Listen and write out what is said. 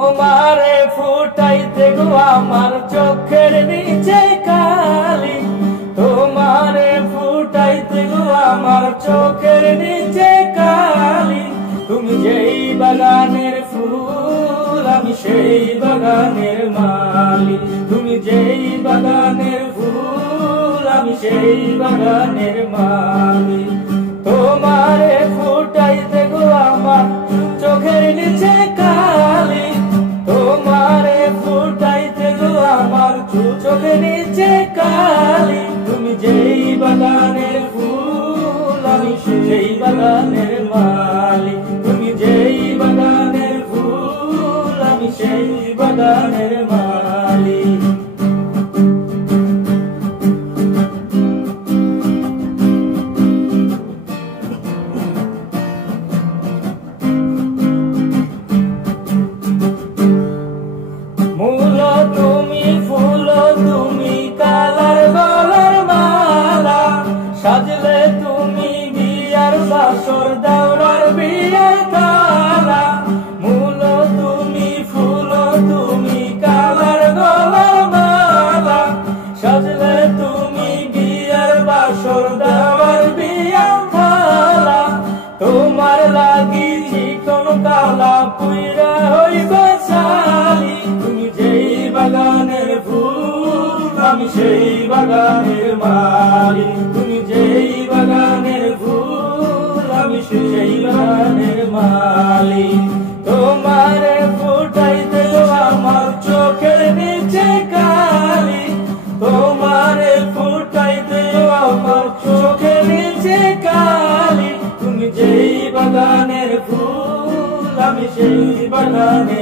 তোমারে ফুটাইতে গো আমার চোখের নিচে কালি, তোমারে ফুটাইতে গো আমার চোখের নিচে কালি। তুমি যেই বাগানের ফুল আমি সেই বাগানের মালি, তুমি যেই বাগানের ফুল আমি সেই বাগানের মালি। তোমারে ফুটাইতে গো আমার চোখের নিচে কালি, তোমারে ফুটাইতে গো আমার চোখের নিচে কালি। তুমি যেই বাগানের ফুল আমি সেই বাগানের মালি, তুমি যেই বাগানের ফুল আমি সেই বাগানের মালি। মূল তুমি ফুল তুমি কালার গলার মালা, সাজলে তুমি বিয়ার বাসর দাওরার বিয়ার তালা। মূল তুমি ফুল তুমি কালার গলার মালা, সাজলে তুমি বিয়ার বাসর দাওরার বিয়ার তালা। তোমার লাগি চিকন কালা পুইরা হইবে সালি, তুমি যেই বাগানের ফুল আমি সেই বাগানের মালি, তুমি যেই বাগানের ফুল আমি সেই বাগানের মালি। তোমারে ফুটাইতে আমার চোখের নিচে কালি, তোমারে ফুটাইতে আমার চোখের নিচে কালি। তুমি যেই বাগানের ফুল আমি সেই বাগানের